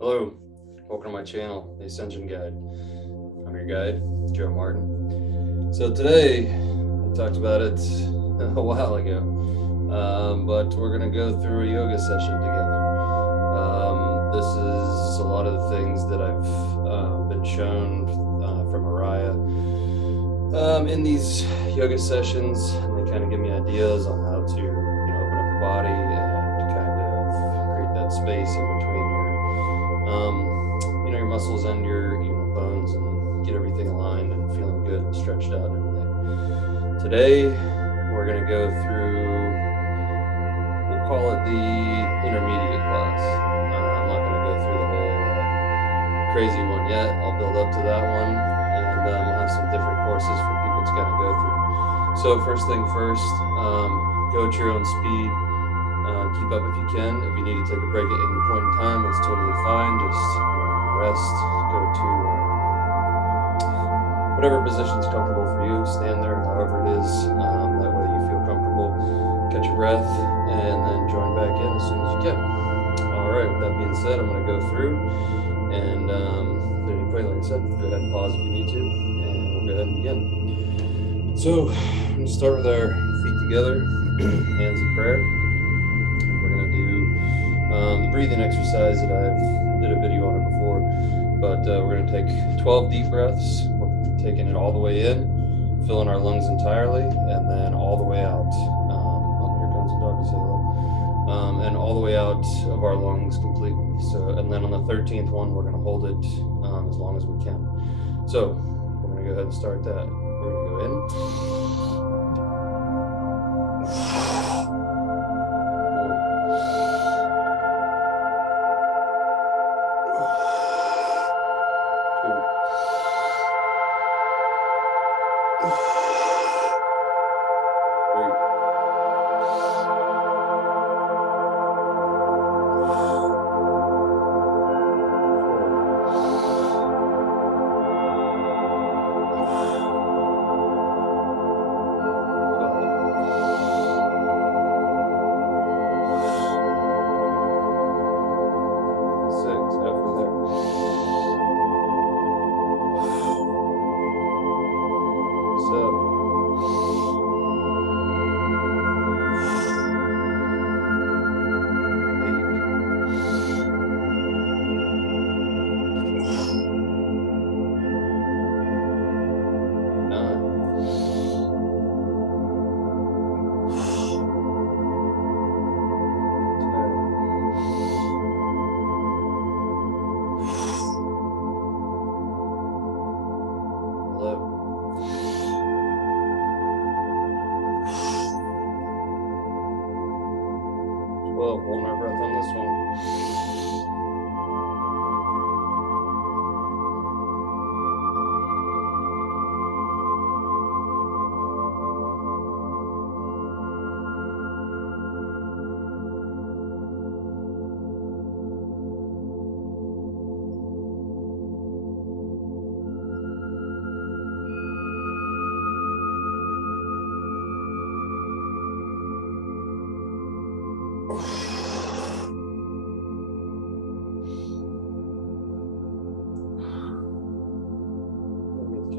Hello, welcome to my channel, The Ascension Guide. I'm your guide, Joe Martin. So today, I talked about it a while ago, but we're going to go through a yoga session together. This is a lot of the things that I've been shown from Ariah in these yoga sessions, and they kind of give me ideas on how to open up the body and kind of create that space in between your muscles and your bones, and get everything aligned and feeling good and stretched out and everything. Today we're going to go through, we'll call it the intermediate class. I'm not going to go through the whole crazy one yet. I'll build up to that one, and we'll have some different courses for people to kind of go through. So first thing first, go at your own speed. Keep up if you can. If you need to take a break at any point in time, that's totally fine. Just rest, go to whatever position's comfortable for you. Stand there, however it is. That way you feel comfortable. Catch your breath, and then join back in as soon as you can. All right, with that being said, I'm going to go through, and if at any point, like I said, go ahead and pause if you need to, and we'll go ahead and begin. So I'm going to start with our feet together, hands in prayer. The breathing exercise that I did a video on it before, but we're going to take 12 deep breaths. We're taking it all the way in, filling our lungs entirely, and then all the way out. Here comes the dog to say hello. And all the way out of our lungs completely. So, and then on the 13th one, we're going to hold it as long as we can. So we're going to go ahead and start that. We're going to go in. Hold my breath on this one.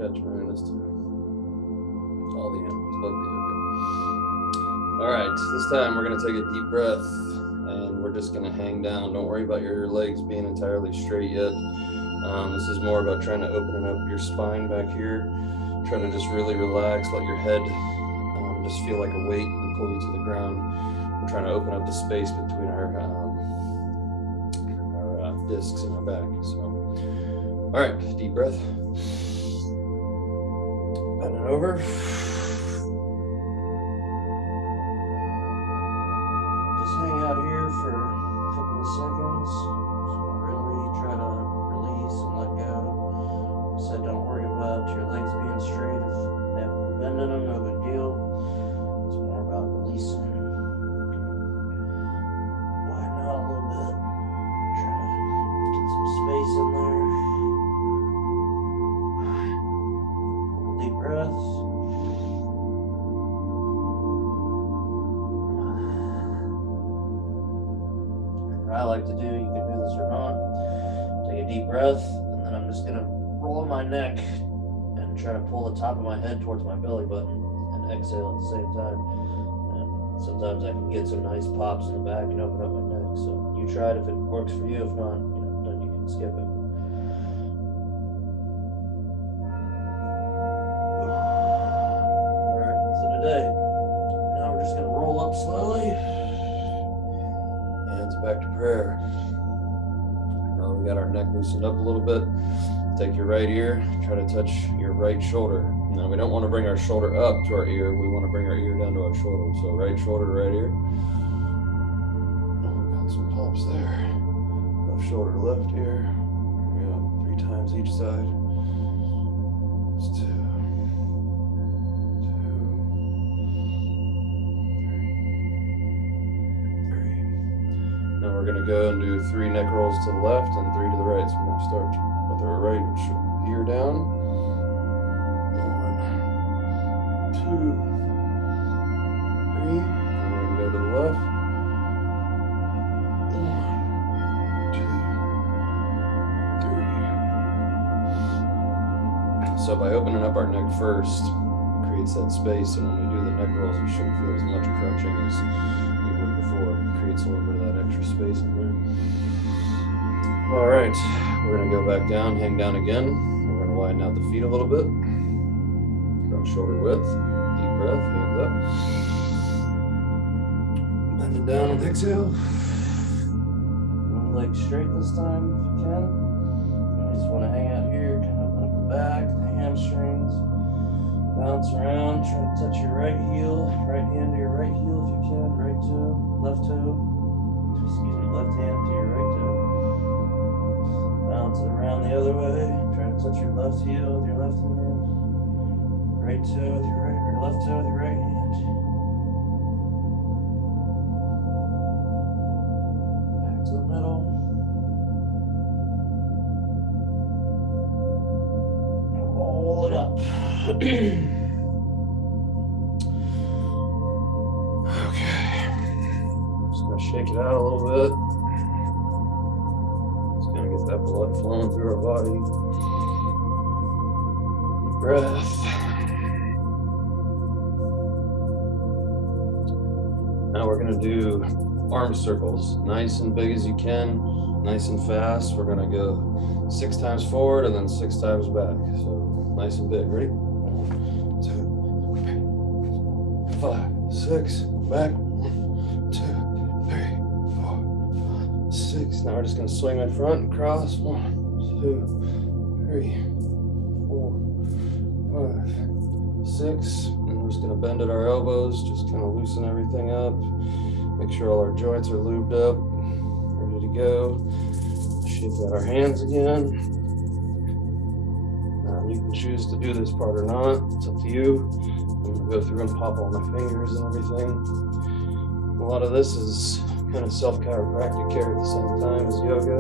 Catch my this time. All the animals love the yoga. All right, this time we're going to take a deep breath, and we're just going to hang down. Don't worry about your legs being entirely straight yet. This is more about trying to open up your spine back here. Try to just really relax, let your head just feel like a weight and pull you to the ground. We're trying to open up the space between our discs in our back. So, all right, deep breath. Bend it over. Just hang out here for a couple of seconds. Just really try to release and let go. Said don't worry about your legs being straight. If they have to bend in them, no big deal. It's more about releasing. Widen out a little bit. Try to get some space in there. Deep breaths. I like to do, you can do this or not. Take a deep breath, and then I'm just gonna roll my neck and try to pull the top of my head towards my belly button and exhale at the same time. And sometimes I can get some nice pops in the back and open up my neck. So you try it if it works for you. If not, then you can skip it. All right, so today, now we're just gonna roll up slowly. Hands back to prayer. Now we got our neck loosened up a little bit. Take your right ear, try to touch your right shoulder. Now we don't want to bring our shoulder up to our ear, we want to bring our ear down to our shoulder. So right shoulder to right ear. Oh, we got some pops there. Left shoulder to left ear. There we go, 3 times each side. That's 2, 2, 3. Now we're going to go and do 3 neck rolls to the left and 3 to the right. So we're going to start with our right ear down. 1, 2, 3. And we're going to go to the left. 1, 2, 3. So by opening up our neck first, it creates that space, and when we do the neck rolls, you shouldn't feel as much crunching as you would before. It creates a little bit of that extra space in there. All right, we're gonna go back down, hang down again. We're gonna widen out the feet a little bit. About shoulder width, deep breath, hands up. Bending down and exhale. One leg straight this time if you can. You just wanna hang out here, kind of open up the back, the hamstrings. Bounce around, try to touch your right heel, right hand to your right heel if you can, right toe, left toe. Excuse me, left hand to your right toe. Bounce it around the other way. Try to touch your left heel with your left hand. Right toe with your right, or left toe with your right hand. Back to the middle. Roll it up. Okay. Just gonna shake it out a little bit. Get that blood flowing through our body. Deep breath. Now we're going to do arm circles, nice and big as you can, nice and fast. We're going to go 6 times forward and then 6 times back. So nice and big. Ready? 1, 2, 3, 4, 5, 6. Back. 1, 2, 3, 4, 6. Now we're just going to swing my front and cross. 1, 2, 3, 4, 5, 6. And we're just going to bend at our elbows, just kind of loosen everything up. Make sure all our joints are lubed up, ready to go. Shake out our hands again. You can choose to do this part or not. It's up to you. I'm going to go through and pop all my fingers and everything. A lot of this is kind of self-chiropractic care at the same time as yoga.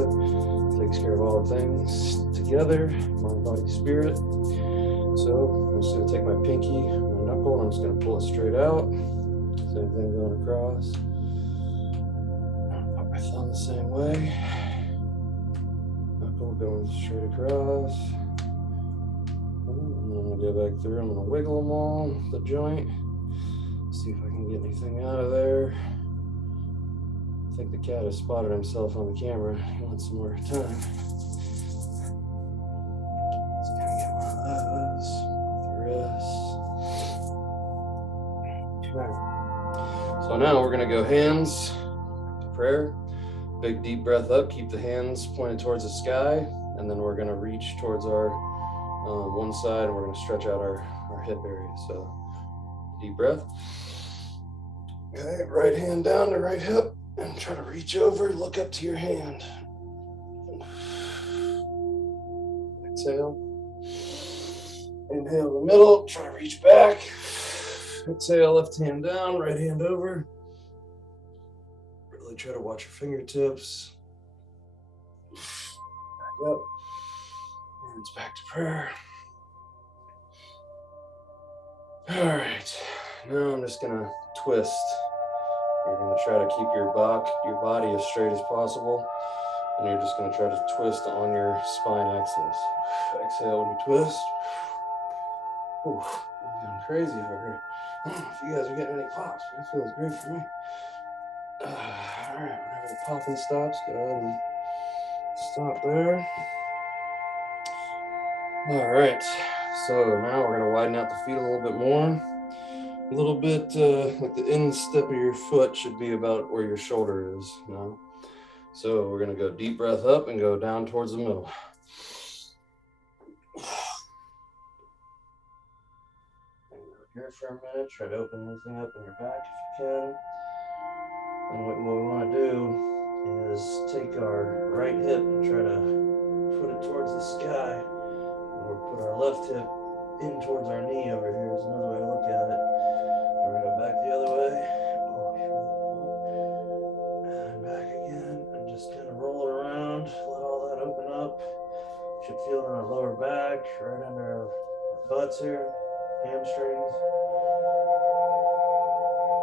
It takes care of all the things together, mind, body, spirit. So I'm just going to take my pinky, my knuckle, and I'm just going to pull it straight out. Same thing going across. Pop my thumb the same way. Knuckle going straight across. And then I'm going to go back through. I'm going to wiggle them all, the joint. See if I can get anything out of there. I think the cat has spotted himself on the camera. He wants some more time. Just gonna get one of those. The rest. Okay. So now we're gonna go hands to prayer. Big deep breath up. Keep the hands pointed towards the sky, and then we're gonna reach towards our one side, and we're gonna stretch out our hip area. So deep breath. Okay, right hand down to right hip. And try to reach over, look up to your hand. Exhale. Inhale the middle, try to reach back. Exhale, left hand down, right hand over. Really try to watch your fingertips. Back up. Hands back to prayer. All right, now I'm just gonna twist. You're going to try to keep your body as straight as possible. And you're just going to try to twist on your spine axis. Exhale when you twist. Ooh, I'm going crazy over here. I don't know if you guys are getting any pops, but it feels great for me. All right, whenever the popping stops, go ahead and stop there. All right, so now we're going to widen out the feet a little bit more. A little bit like the instep of your foot should be about where your shoulder is now. So we're going to go deep breath up and go down towards the middle. Here for a minute, try to open everything up in your back if you can. And what we want to do is take our right hip and try to put it towards the sky. And we'll put our left hip in towards our knee over here is another way to look at it. We're going to go back the other way. And back again. And just kind of roll it around. Let all that open up. Should feel it in our lower back, right under our butts here, hamstrings.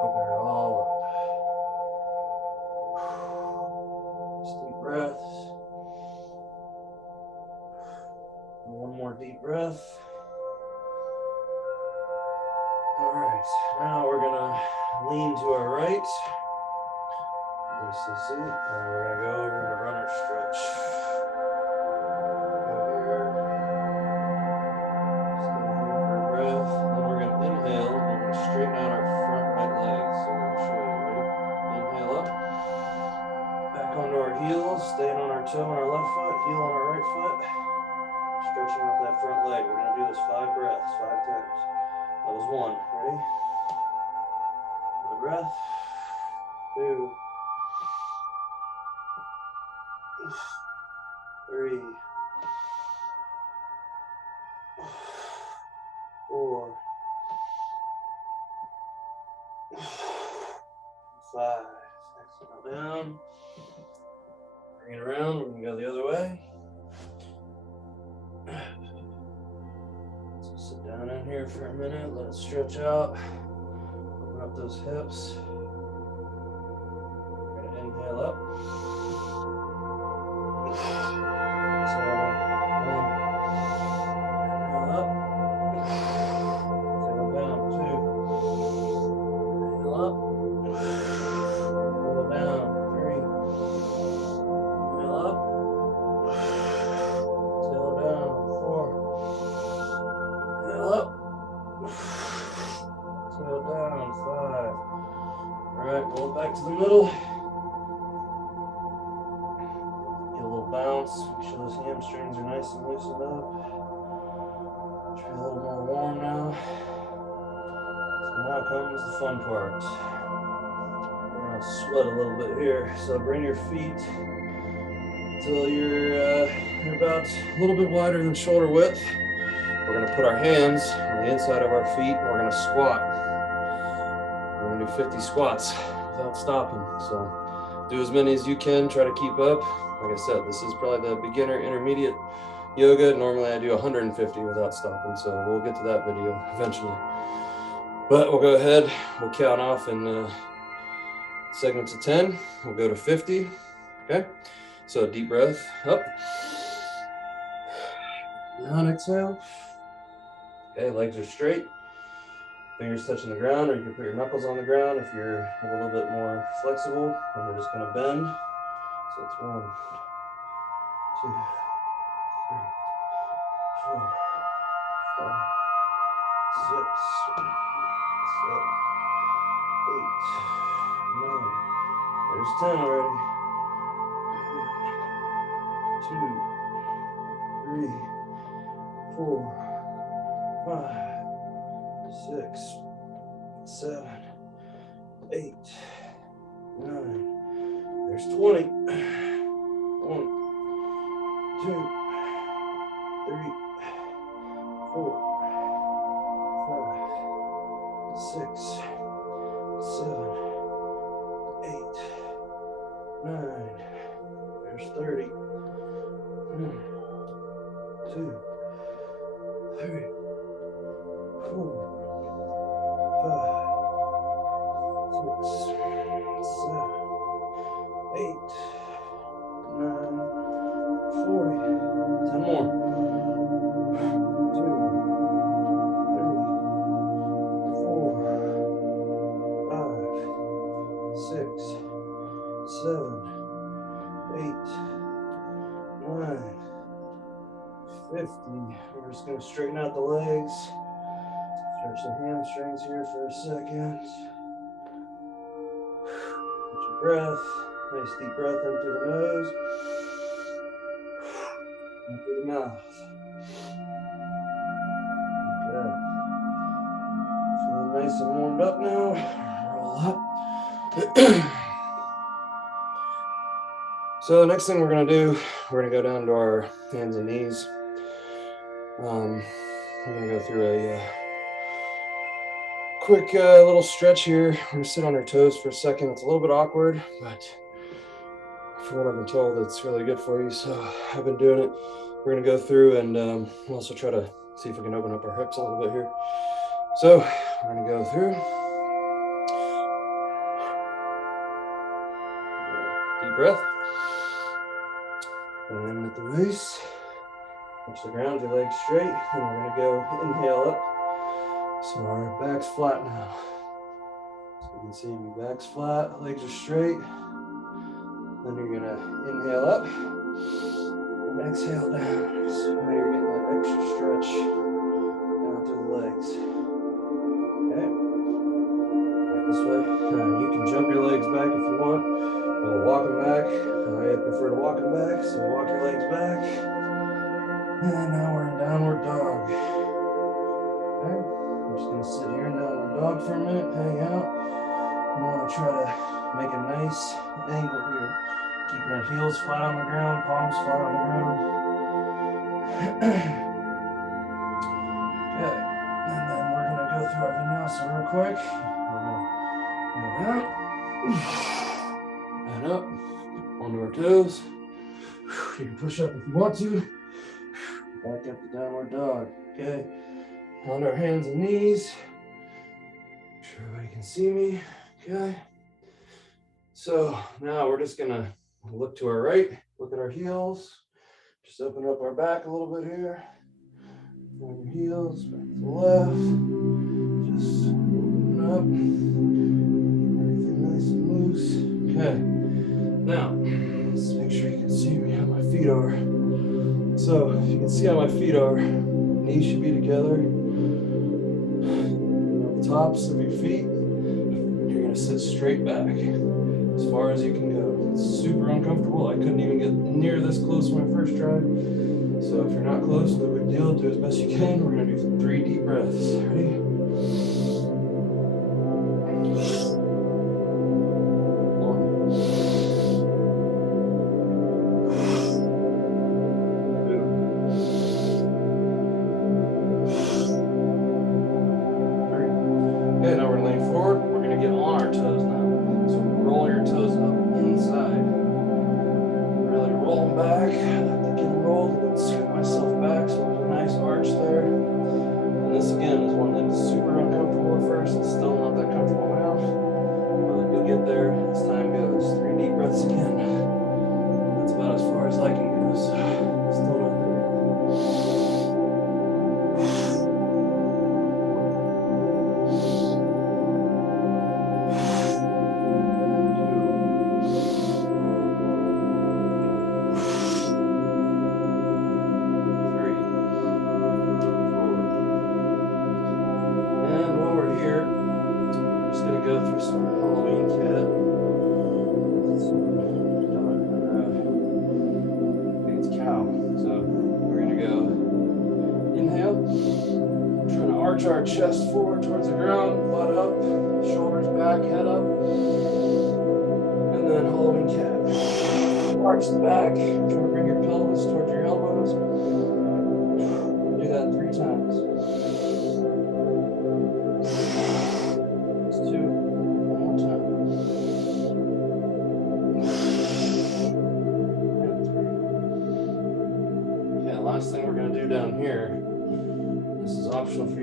Open it all up. Just deep breaths. And one more deep breath. All right, now we're gonna lean to our right. Rest the seat, and we're gonna go over to runner stretch. Go here. Stay here for a breath. Then we're gonna inhale, and we're gonna straighten out our front right leg. So we're gonna show you. Ready? Inhale up. Back onto our heels, staying on our toe on our left foot, heel on our right foot. Stretching out that front leg. We're going to do this 5 breaths, 5 times. That was 1. Ready? Another breath. 2. 3. 4. 5. Exhale down. Bring it around. We're going to go the other way. So sit down in here for a minute. Let it stretch out. Open up those hips. We're going to inhale up. Exhale up. Exhale down. 2. Inhale up. Pull down. 3. Inhale up. Exhale down. 4. Inhale up. Exhale down. 5. All right, roll back to the middle. Get a little bounce. Make sure those hamstrings are nice and loosened up. Should be a little more warm now. So now comes the fun part. We're gonna sweat a little bit here. So bring your feet until you're about a little bit wider than shoulder width. We're gonna put our hands on the inside of our feet and we're gonna squat. We're gonna do 50 squats without stopping. So do as many as you can, try to keep up. Like I said, this is probably the beginner intermediate yoga. Normally I do 150 without stopping, so we'll get to that video eventually. But we'll go ahead, we'll count off in segments of 10. We'll go to 50, okay? So deep breath, up. Down, exhale. Okay, legs are straight. Fingers touching the ground, or you can put your knuckles on the ground if you're a little bit more flexible. And we're just gonna bend. So it's 1, 2, 3, 4, 5, 6, 7, 8, 9. There's 10 already. 2, 3, 4, 5, 6, 7, 8, 9. There's 20. 1, 2, 3, 4, 5, 6, 7, 8, 9. There's 30. 1, 2, 3, 4, 5, 6, 7, 8, 9. 40. 10 more. 2, 3, 4, 5, 6, 7, 8, 9, 50. We're just going to straighten out the legs. Stretch the hamstrings here for a second. Get your breath. Nice deep breath in through the nose. And through the mouth. Okay. Feeling nice and warmed up now. Roll up. So the next thing we're going to do, we're going to go down to our hands and knees. We're going to go through a quick little stretch here. We're going to sit on our toes for a second. It's a little bit awkward, but from what I've been told, it's really good for you. So I've been doing it. We're going to go through and also try to see if we can open up our hips a little bit here. So we're going to go through. Deep breath. And at the waist. Touch the ground, your legs straight. And we're going to go inhale up. So our back's flat now. So you can see me, back's flat, legs are straight. Then you're going to inhale up and exhale down. So now you're getting that extra stretch down through the legs. Okay. Back this way. You can jump your legs back if you want. Or walk them back. I prefer to walk them back, so walk your legs back. And now we're in downward dog. Okay. I'm just going to sit here in downward dog for a minute, hang out. We want to try to make a nice angle here. Keeping our heels flat on the ground, palms flat on the ground. Okay. And then we're going to go through our vinyasa real quick. We're going to go down and up onto our toes. You can push up if you want to. Back up to downward dog. Okay. On our hands and knees. Make sure everybody can see me. Okay. So now we're just gonna look to our right, look at our heels. Just open up our back a little bit here. On your heels, back to the left. Just open up. Everything nice and loose. Okay. Now, let's make sure you can see me how my feet are. So if you can see how my feet are, knees should be together. On the tops of your feet, you're gonna sit straight back as far as you can go. It's super uncomfortable. I couldn't even get near this close when I first tried. So if you're not close, no big deal. Do as best you can. We're gonna do 3 deep breaths. Ready?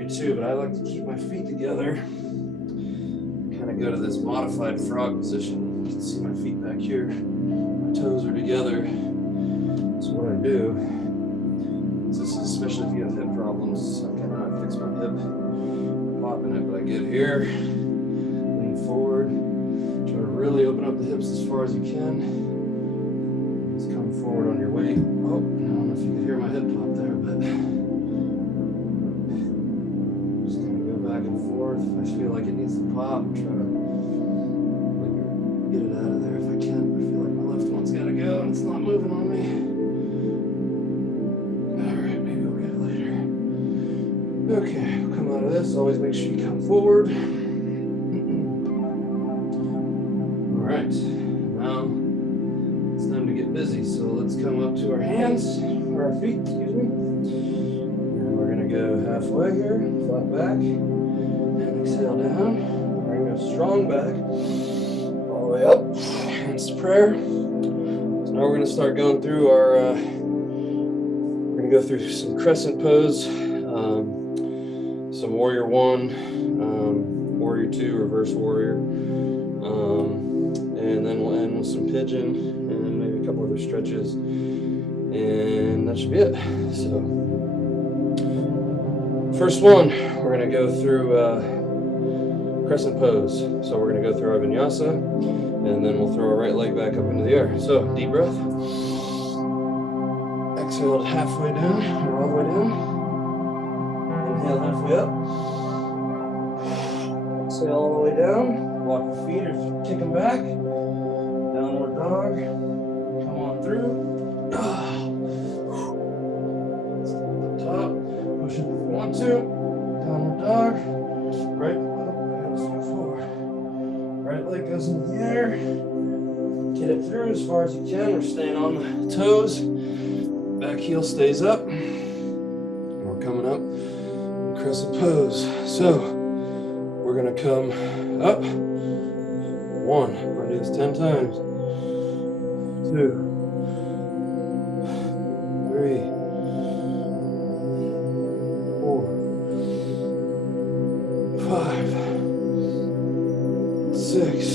2, but I like to keep my feet together. Kind of go to this modified frog position. You can see my feet back here. My toes are together. So what what I do is, this is especially if you have hip problems. I kind of have to fix my hip, popping it, but I get here, lean forward, try to really open up the hips as far as you can. Just come forward on your weight. Oh, I don't know if you can hear my hip pop there, but just gonna go back and forth. If I feel like it needs to pop, try to get it out of there if I can. I feel like my left one's gotta go and it's not moving on me. All right, maybe we'll get it later. Okay, we'll come out of this. Always make sure you come forward. All right, now it's time to get busy. So let's come up to our hands, or our feet, excuse me. And we're gonna go halfway here, flat back, and exhale down. We're gonna go strong back, all the way up, hands to prayer. So now we're gonna start going through our, we're gonna go through some crescent pose, some warrior one, warrior two, reverse warrior, and then we'll end with some pigeon and maybe a couple other stretches, and that should be it. So first one, we're gonna go through crescent pose. So we're gonna go through our vinyasa, and then we'll throw our right leg back up into the air. So deep breath. Exhale halfway down, or all the way down. Inhale halfway up. Exhale all the way down. Walk the feet or kick them back. Downward dog. Come on through. Step to the top. Push it if you want to. Downward dog. Right. Forward. Right leg goes into the air. Get it through as far as you can. We're staying on the toes. Back heel stays up. We're coming up in crescent pose. So we're gonna come up. 1. We're gonna do this 10 times. 2, 3, 4, 5, 6,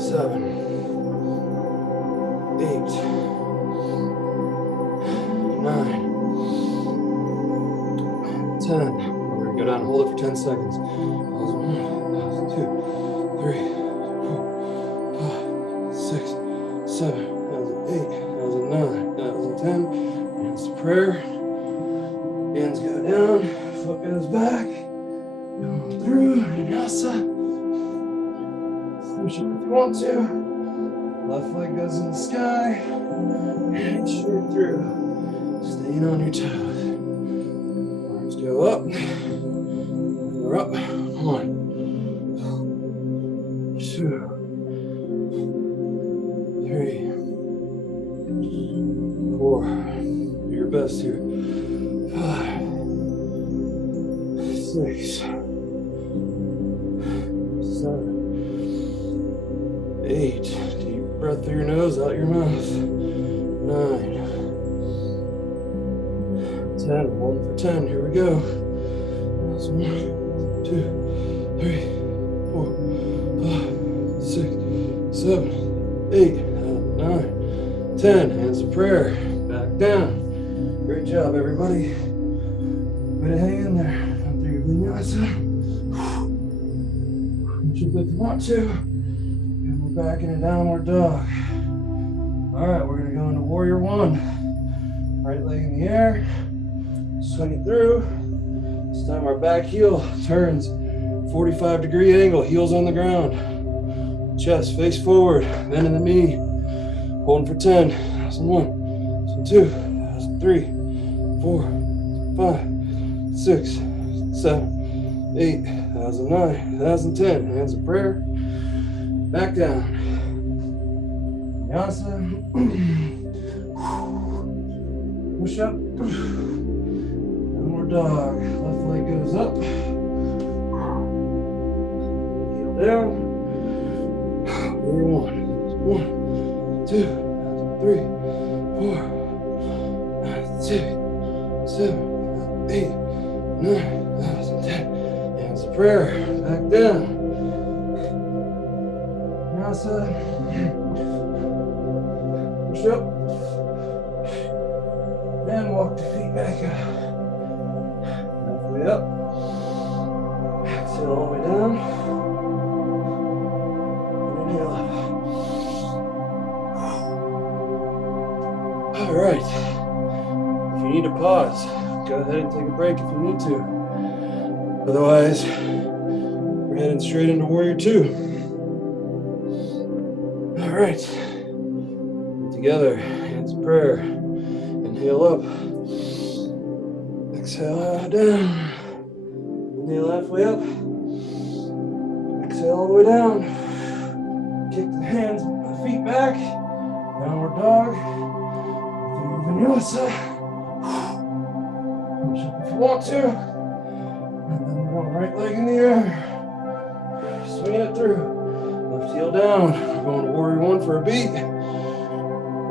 7, 8, 9, 10. We're gonna go down and hold it for 10 seconds. That was 1, that was 2, 3, 4, 5, 6, 7, that was 8, that was 9, that was 10. Hands to prayer. Hands go down, foot goes back. Come on through, vinyasa. Push it if you want to. Left leg goes in the sky. And straight through. Staying on your toes. Arms go up. We're up. 1, 2, 3, 4. Do your best here. 5, 6, 7, 8. Deep breath through your nose, out your mouth. 9, 10. 1 for 10. Here we go. That's 1, 2, 3, 4, 5, 6, 7, 8, 9, 10. Hands of prayer. Back down. Great job, everybody. Way to hang in there. Come through your vinyasa. Jump if you want to. And we're back in a downward dog. All right, we're gonna go into warrior one. Right leg in the air. Swing it through. This time our back heel turns 45-degree angle, heels on the ground. Chest face forward, bending the knee. Holding for 10. That's 1, that's 2, that's 3, 4, 5, 6, 7, 8, that's 9, that's 10. Hands of prayer. Back down. Vinyasa. Push up. Downward dog. Left leg goes up. Heel down. Warrior one. 1, 2, 3, 4, 5, 6, 7, 8, 9, 10. Hands of prayer. Back down. Vinyasa. Push up. And walk the feet back up. Halfway up. Exhale all the way down. And inhale up. All right. If you need to pause, go ahead and take a break if you need to. Otherwise, we're heading straight into Warrior 2. All right. Together, hands of prayer. Inhale up. Exhale down. Inhale halfway up. Exhale all the way down. Kick the hands, the feet back. Downward dog. Through vinyasa. Push up if you want to. And then we're going right leg in the air. Swing it through. Left heel down. We're going to Warrior 1 for a beat.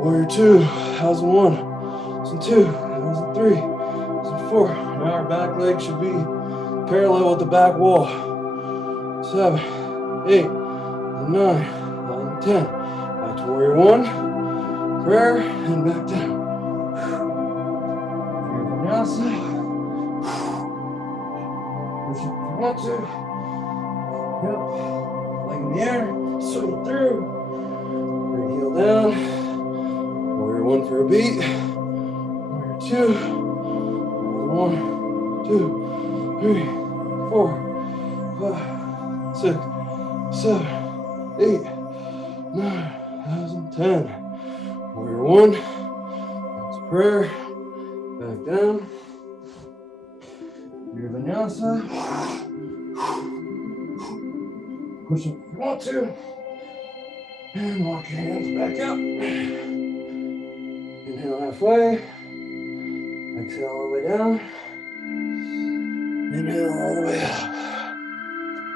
Warrior 2. How's 1? How's 2? How's 3? How's 4? Now our back leg should be parallel with the back wall. 7, 8, 9, 10. Back to Warrior 1. Prayer and back down. Vinyasa. Push up if you want to. Yep. Leg in the air. Swing it through. Right heel down. Warrior 1 for a beat. Warrior 2. 1, 2, 3, 4, 5, 6, 7, 8, 9, 10. Warrior 1. That's prayer. Back down. Your vinyasa. Push up if you want to. And walk your hands back up. Inhale halfway. Exhale all the way down. Inhale all the way up.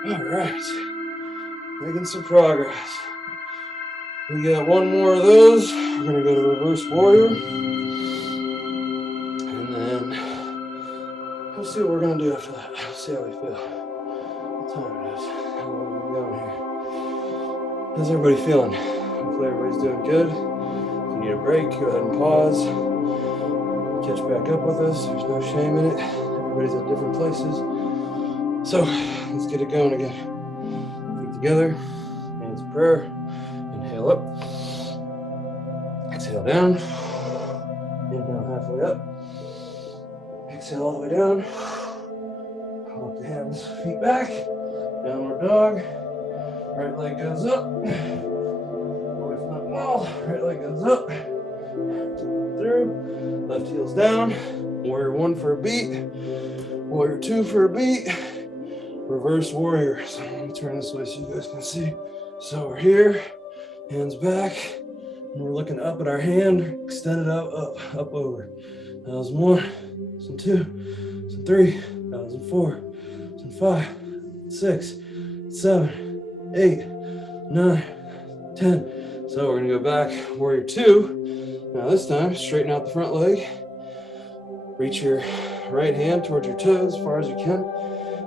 All right. Making some progress. We got one more of those. We're going to go to reverse warrior. And then we'll see what we're going to do after that. We'll see how we feel. What time it is. How long are we going here? How's everybody feeling? Hopefully everybody's doing good. If you need a break, go ahead and pause. Catch back up with us. There's no shame in it. Everybody's at different places. So let's get it going again. Feet together. Hands of prayer. Inhale up. Exhale down. Inhale halfway up. Exhale all the way down. Walk the hands, feet back. Downward dog. Right leg goes up. Away from that wall. Right leg goes up. Through. Left heel's down. Warrior 1 for a beat. Warrior 2 for a beat. Reverse warrior. So let me turn this way so you guys can see. So we're here. Hands back. And we're looking up at our hand. Extend it out, up, over. That was 1. That was 2. That was 3. That was 4. That was 5. 6. 7. 8. 9. 10. So we're going to go back. Warrior 2. Now this time, straighten out the front leg. Reach your right hand towards your toes as far as you can.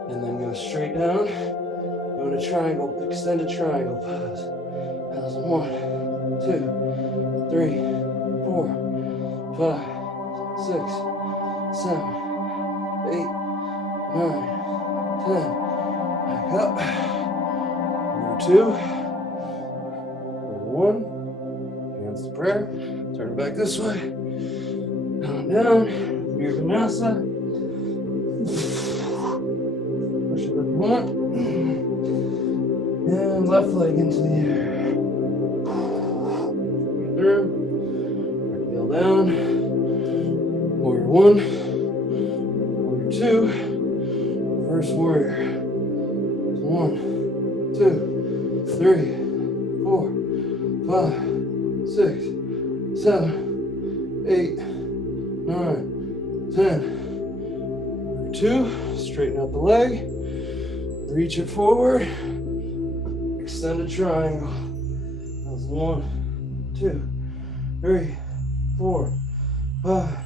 And then go straight down. Go into triangle, extended triangle pose. That was 1, 2, 3, 4, 5, 6, 7, 8, 9, 10. Back up. Warrior 2. Warrior 1. Hands to prayer. Turn it back this way. Down. Your vinyasa. Push it if you want. And left leg into the air. Through. Right heel down. Warrior 1. Warrior 2. Reverse warrior. 1, 2, 3, 4, 5, 6, 7, 8, 9, 10. Warrior 2. Straighten out the leg. Reach it forward. Extended triangle. That was 1, 2, 3, 4, 5,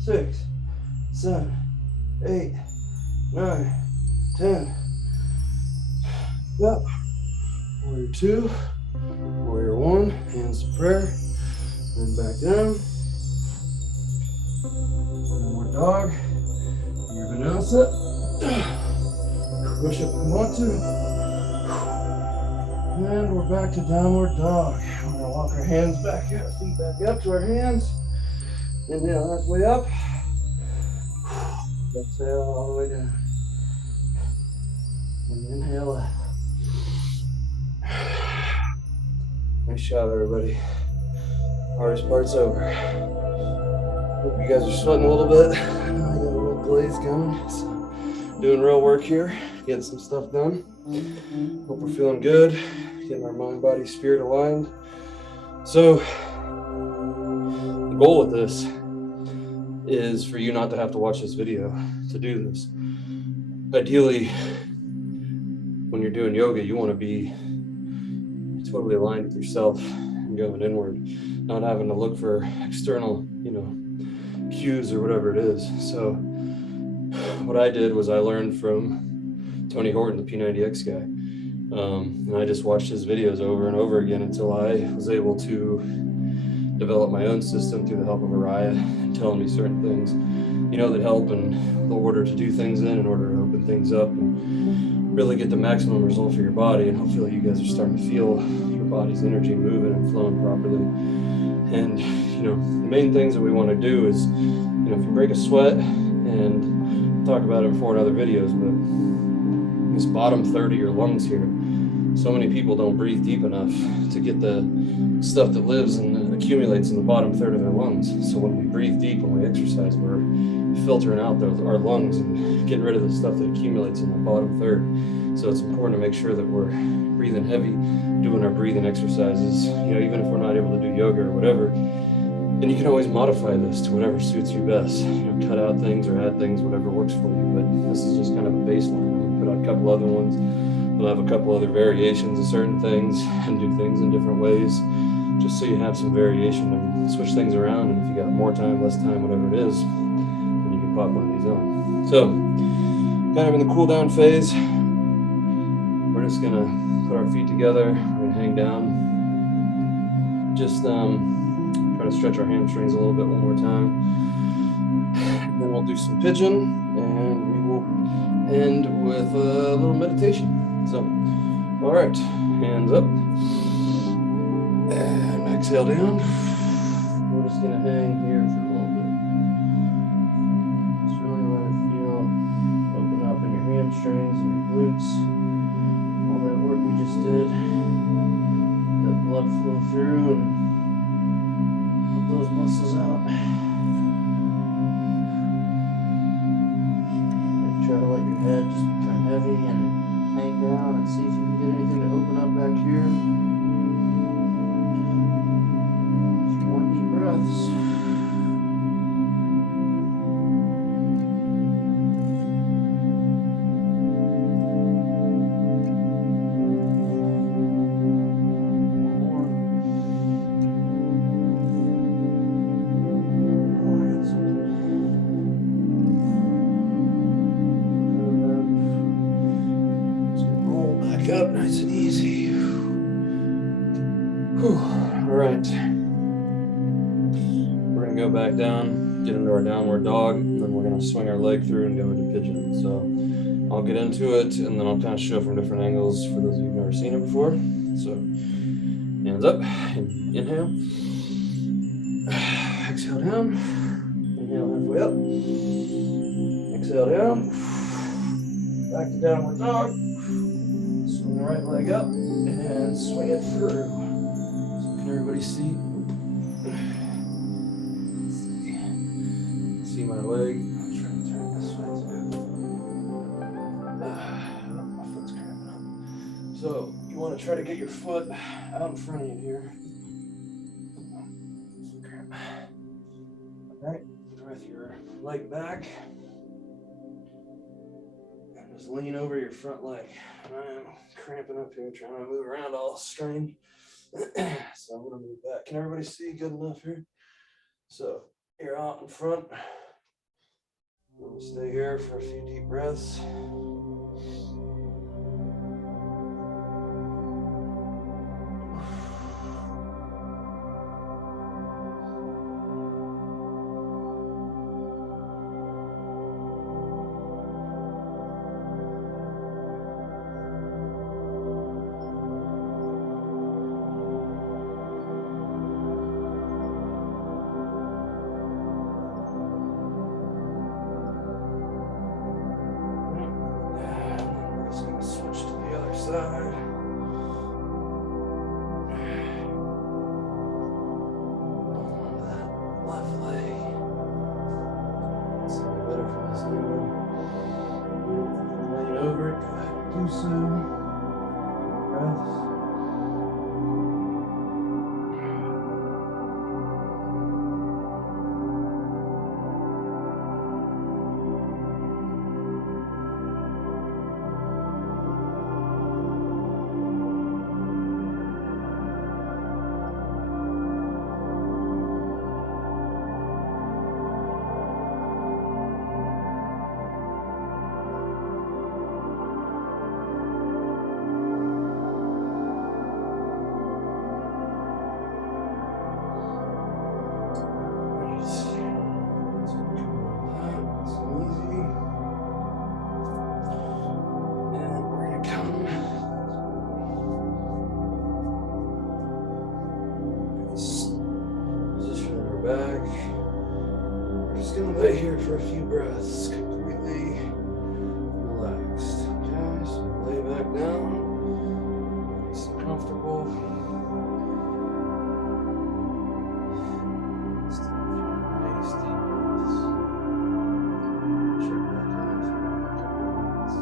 6, 7, 8, 9, 10. Up. Warrior 2. Warrior 1. Hands to prayer. Then back down. Downward dog. Your Vanessa. Push up if you want to. And we're back to downward dog. We're gonna walk our hands back up, feet back up to our hands. Inhale halfway up. Exhale all the way down. And inhale up. Nice job, everybody. Hardest part's over. Hope you guys are sweating a little bit. I got a little glaze coming. So doing real work here, getting some stuff done. Hope we're feeling good, getting our mind, body, spirit aligned. So the goal with this is for you not to have to watch this video to do this. Ideally, when you're doing yoga, you want to be totally aligned with yourself and going inward, not having to look for external, cues or whatever it is. So what I did was I learned from Tony Horton, the P90X guy. And I just watched his videos over and over again until I was able to develop my own system through the help of Ariah, telling me certain things, that help in the order to do things in order to open things up and really get the maximum result for your body. And hopefully you guys are starting to feel your body's energy moving and flowing properly. And, the main things that we want to do is, if you break a sweat, and talk about it before in other videos, but this bottom third of your lungs here, so many people don't breathe deep enough to get the stuff that lives and accumulates in the bottom third of their lungs. So when we breathe deep, when we exercise, we're filtering out our lungs and getting rid of the stuff that accumulates in the bottom third. So it's important to make sure that we're breathing heavy, doing our breathing exercises, even if we're not able to do yoga or whatever. And you can always modify this to whatever suits you best. Cut out things or add things, whatever works for you. But this is just kind of a baseline. I'm gonna put out a couple other ones. We'll have a couple other variations of certain things and do things in different ways, just so you have some variation and switch things around. And if you got more time, less time, whatever it is, then you can pop one of these on. So, kind of in the cool down phase, we're just gonna put our feet together. We're gonna hang down. Just try to stretch our hamstrings a little bit one more time. And then we'll do some pigeon, and we will end with a little meditation. So, all right, hands up, and exhale down. We're just gonna hang here for a little bit. Just really let it feel, open up in your hamstrings and your glutes. All that work we just did, that blood flow through and help those muscles out. And try to let your head just become heavy and hang down and see if you can get anything to open up back here. A few more deep breaths. Up nice and easy. Whew. All right. We're going to go back down, get into our downward dog, and then we're going to swing our leg through and go into pigeon. So I'll get into it, and then I'll kind of show from different angles for those of you who've never seen it before. So hands up, and inhale. Exhale down. Inhale halfway up. Exhale down. Back to downward dog. Swing the right leg up and swing it through. So can everybody see? See my leg? I'm trying to turn this way too. My foot's cramping up. So you want to try to get your foot out in front of you here. All right, with your leg back. Just lean over your front leg. I'm cramping up here, trying to move around all strange. So I'm gonna move back. Can everybody see good enough here? So you're out in front. I'm gonna stay here for a few deep breaths. back. We're just gonna lay here for a few breaths, completely relaxed. Okay, so lay back down, nice and comfortable. Just take a few nice deep breaths. Check back in with you in a couple of minutes.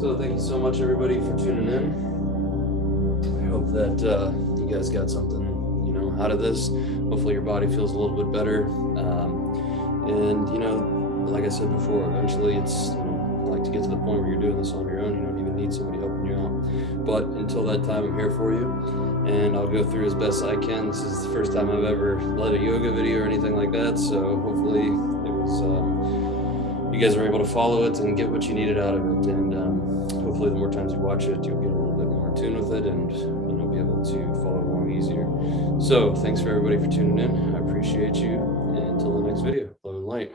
So thank you so much, everybody, for tuning in. I hope that you guys got something, out of this. Hopefully your body feels a little bit better. And, like I said before, eventually it's, like to get to the point where you're doing this on your own. You don't even need somebody helping you out. But until that time, I'm here for you. And I'll go through as best I can. This is the first time I've ever led a yoga video or anything like that. So hopefully it was, you guys were able to follow it and get what you needed out of it. And hopefully the more times you watch it, you'll get a little bit more in tune with it and be able to follow along easier. So thanks for everybody for tuning in. I appreciate you. And until the next video, love and light.